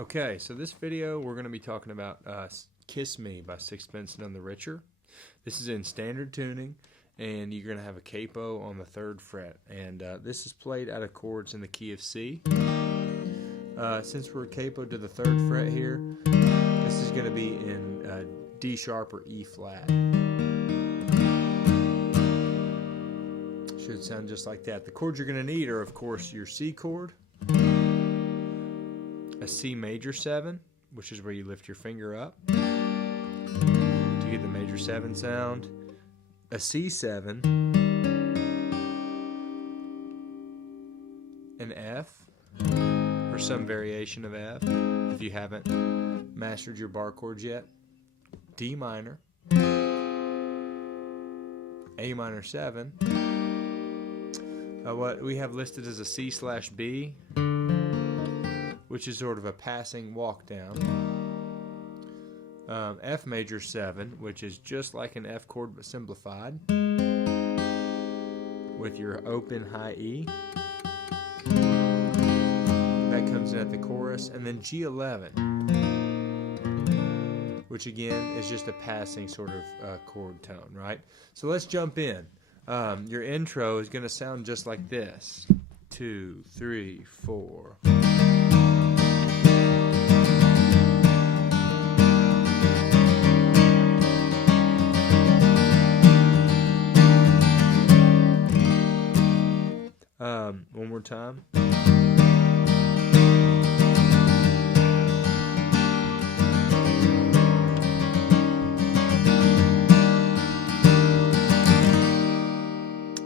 Okay, so this video we're going to be talking about Kiss Me by Sixpence None the Richer. This is in standard tuning, and you're going to have a capo on the 3rd fret. And this is played out of chords in the key of C. Since we're capoed to the 3rd fret here, this is going to be in D sharp or E flat. Should sound just like that. The chords you're going to need are, of course, your C chord, a C major 7, which is where you lift your finger up to get the major 7 sound, a C7, an F, or some variation of F if you haven't mastered your bar chords yet, D minor, A minor 7, what we have listed as a C/B, which is sort of a passing walk down, F major 7, which is just like an F chord but simplified, with your open high E. That comes in at the chorus, and then G11, which again is just a passing sort of chord tone, right? So let's jump in. Your intro is going to sound just like this: 2, 3, 4. One more time.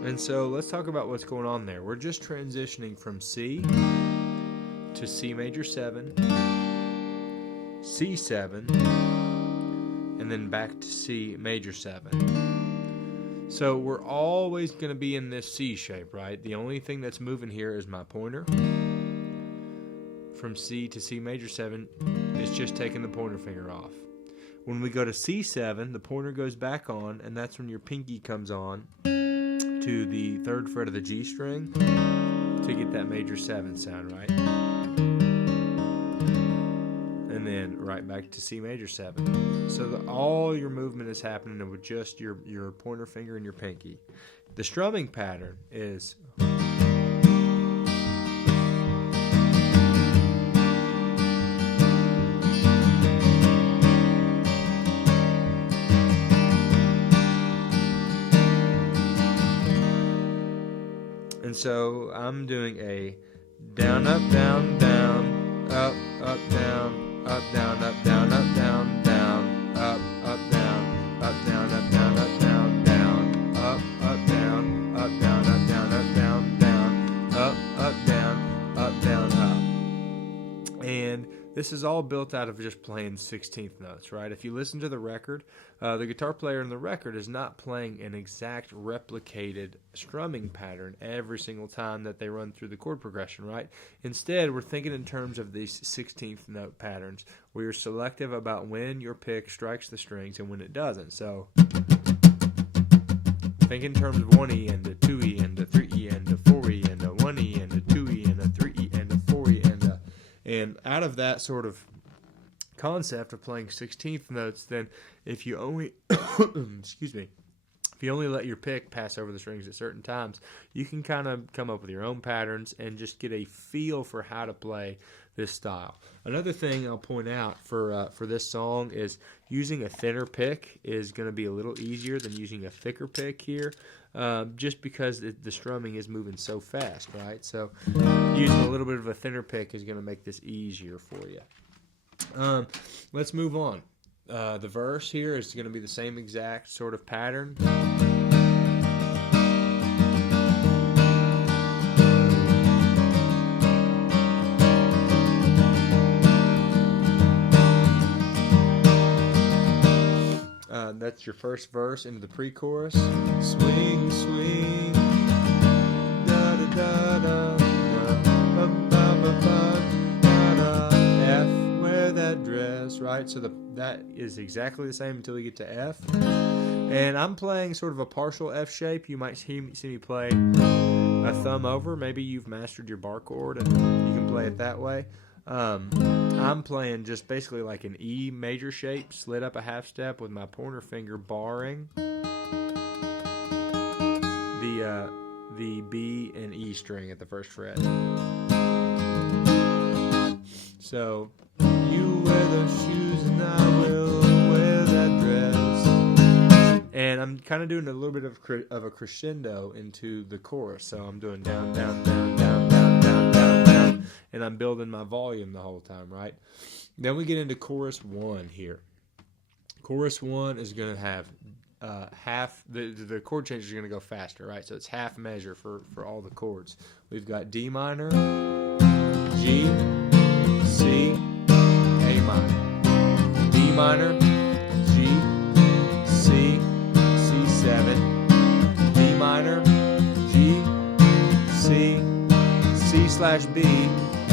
And so let's talk about what's going on there. We're just transitioning from C to C major 7, C7, and then back to C major 7. So we're always going to be in this C shape, right? The only thing that's moving here is my pointer. From C to C major 7 is just taking the pointer finger off. When we go to C7, the pointer goes back on, and that's when your pinky comes on to the 3rd fret of the G string to get that major 7 sound, right? And then right back to C major 7. So all your movement is happening with just your pointer finger and your pinky. The strumming pattern is and so I'm doing a down, up, down, down, up, up, down, up, down, up, down, up, down, down, up, down, up, down, up, down, up, down, down, up, down, up, down, up, down, up, down, down, up, down, up. And this is all built out of just playing 16th notes, right? If you listen to the record, the guitar player in the record is not playing an exact replicated strumming pattern every single time that they run through the chord progression, right? Instead, we're thinking in terms of these 16th note patterns, where you're selective about when your pick strikes the strings and when it doesn't. So think in terms of 1E and a 2E and a 3E and a 4E and a 1E and a 2E and a 3E and a 4E and out of that sort of concept of playing 16th notes, then if you only excuse me, if you only let your pick pass over the strings at certain times, you can kind of come up with your own patterns and just get a feel for how to play this style. Another thing I'll point out for this song is using a thinner pick is going to be a little easier than using a thicker pick here, just because the strumming is moving so fast, right? So using a little bit of a thinner pick is going to make this easier for you. Let's move on. The verse here is going to be the same exact sort of pattern. That's your first verse into the pre-chorus. Swing, swing, da da da da, ba ba ba ba, da da. F, wear that dress, right? So that is exactly the same until you get to F. And I'm playing sort of a partial F shape. You might see me play a thumb over. Maybe you've mastered your bar chord and you can play it that way. I'm playing just basically like an E major shape, slid up a half step with my pointer finger barring the B and E string at the first fret. So, you wear those shoes and I will wear that dress. And I'm kind of doing a little bit of a crescendo into the chorus. So I'm doing down, down, down, down, down, down, down, down. And I'm building my volume the whole time, right? Then we get into chorus 1 here. Chorus 1 is going to have half, the chord changes are going to go faster, right? So it's half measure for all the chords. We've got D minor, G, C, A minor, D minor, G, C, C7, D minor, G, C, C/B,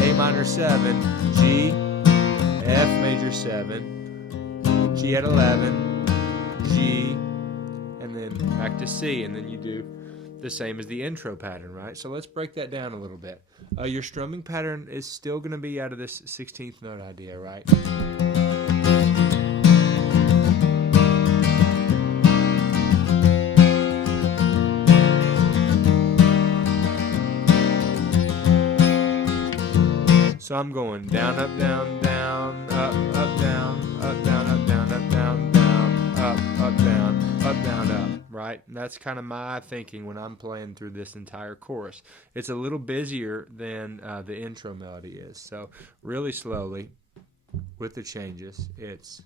A minor 7, G, F major 7, G at 11, G, and then back to C, and then you do the same as the intro pattern, right? So let's break that down a little bit. Your strumming pattern is still going to be out of this 16th note idea, right? So I'm going down, up, down, down, up, down, up, down, up, down, up, down, down, up, down, up, down, up, right? And that's kind of my thinking when I'm playing through this entire chorus. It's a little busier than the intro melody is. So really slowly with the changes, it's...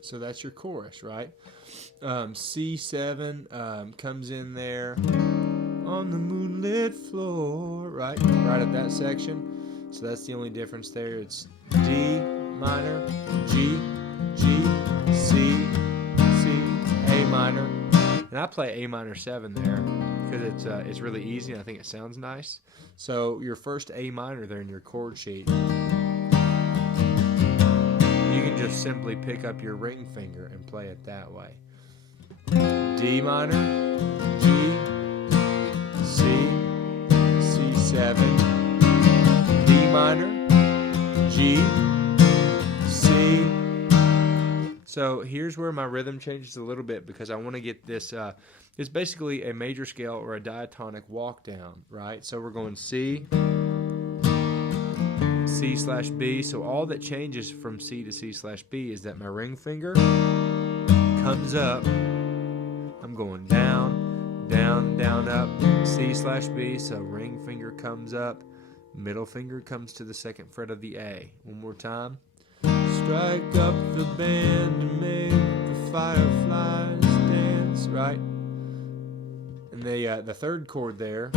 So that's your chorus, right? C7 comes in there on the moonlit floor, right? Right at that section. So that's the only difference there. It's D minor, G, G, C, C, A minor. And I play A minor 7 there because it's really easy and I think it sounds nice. So your first A minor there in your chord sheet, you can just simply pick up your ring finger and play it that way. D minor, G, C, C7, D minor, G, C. So here's where my rhythm changes a little bit because I want to get this, it's basically a major scale or a diatonic walk down, right? So we're going C, C/B, so all that changes from C to C/B is that my ring finger comes up, I'm going down, down, down, up, C/B, so ring finger comes up, middle finger comes to the second fret of the A. One more time. Strike up the band and make the fireflies dance, right? And the third chord there,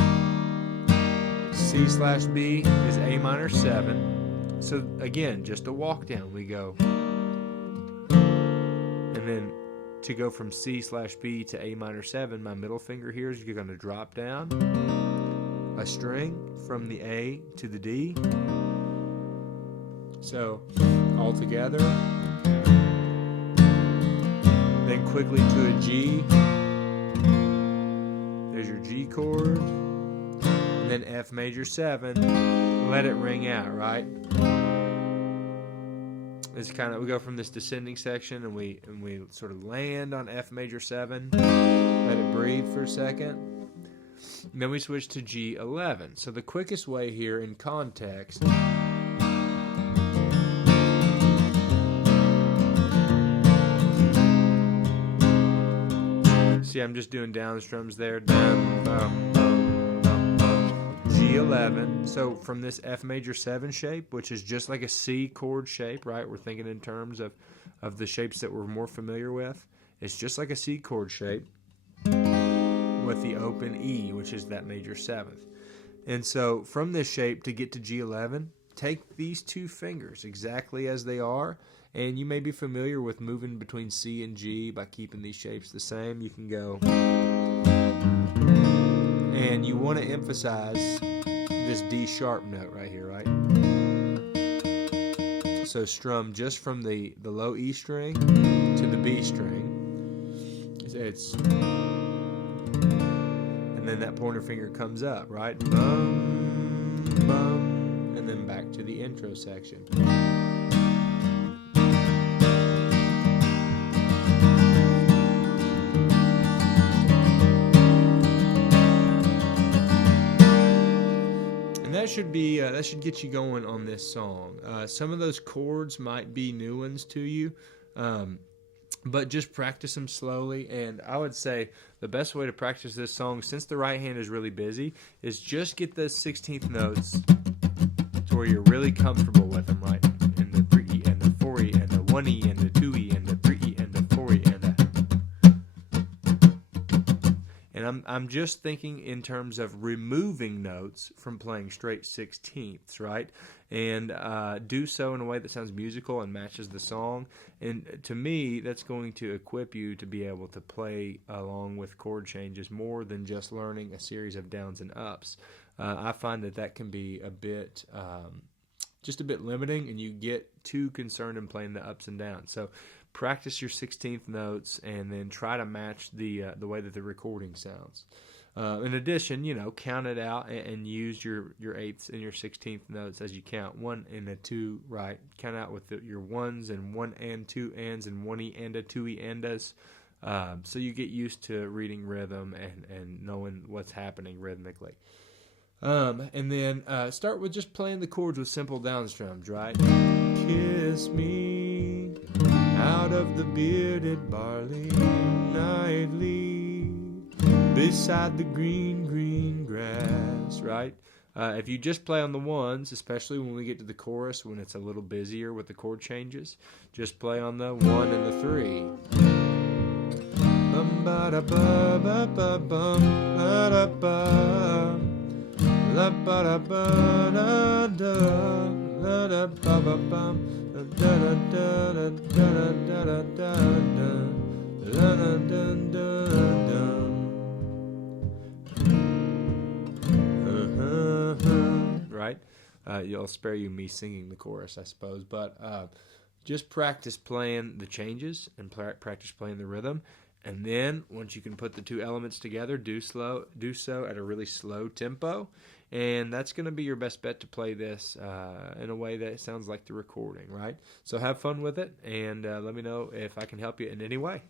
C/B is A minor 7. So again, just a walk down. We go, and then to go from C/B to A minor 7, my middle finger here is you're going to drop down a string from the A to the D. So all together, then quickly to a G. There's your G chord. Then F major 7, let it ring out, right? It's kind of, we go from this descending section and we sort of land on F major 7, let it breathe for a second. And then we switch to G11. So the quickest way here in context, see, I'm just doing down strums there, down, G11. So from this F major 7 shape, which is just like a C chord shape, right? We're thinking in terms of the shapes that we're more familiar with. It's just like a C chord shape. with the open E, which is that major seventh. And so from this shape to get to G11, take these two fingers exactly as they are, and you may be familiar with moving between C and G by keeping these shapes the same. You can go, and you want to emphasize this D sharp note right here, right? So strum just from the low E string to the B string. And then that pointer finger comes up, right? Bum, bum, and then back to the intro section. And that should get you going on this song. Some of those chords might be new ones to you. But just practice them slowly, and I would say the best way to practice this song, since the right hand is really busy, is just get those 16th notes to where you're really comfortable with them, right? And the 3E and the 4E and the 1E and the 2E and the 3E and the 4E and the... And I'm just thinking in terms of removing notes from playing straight 16ths, right? And do so in a way that sounds musical and matches the song. And to me, that's going to equip you to be able to play along with chord changes more than just learning a series of downs and ups. I find that can be a bit, just a bit limiting, and you get too concerned in playing the ups and downs. So practice your 16th notes and then try to match the way that the recording sounds. In addition, count it out and use your 8ths and your 16th notes as you count. 1 and a 2, right? Count out with your 1s and 1 and 2 ands and 1E and a 2E andas. So you get used to reading rhythm and knowing what's happening rhythmically. And then start with just playing the chords with simple down strums, right? Kiss me out of the bearded barley nightly, beside the green, green grass, right? If you just play on the ones, especially when we get to the chorus, when it's a little busier with the chord changes, just play on the 1 and the 3. Bum ba da ba ba ba bum ba da ba la ba da ba da da la da ba ba bum da da da da da da da da da da da da. Right? I'll spare you me singing the chorus, I suppose, but just practice playing the changes and practice playing the rhythm, and then once you can put the two elements together, do so at a really slow tempo, and that's going to be your best bet to play this in a way that sounds like the recording, right? So have fun with it, and let me know if I can help you in any way.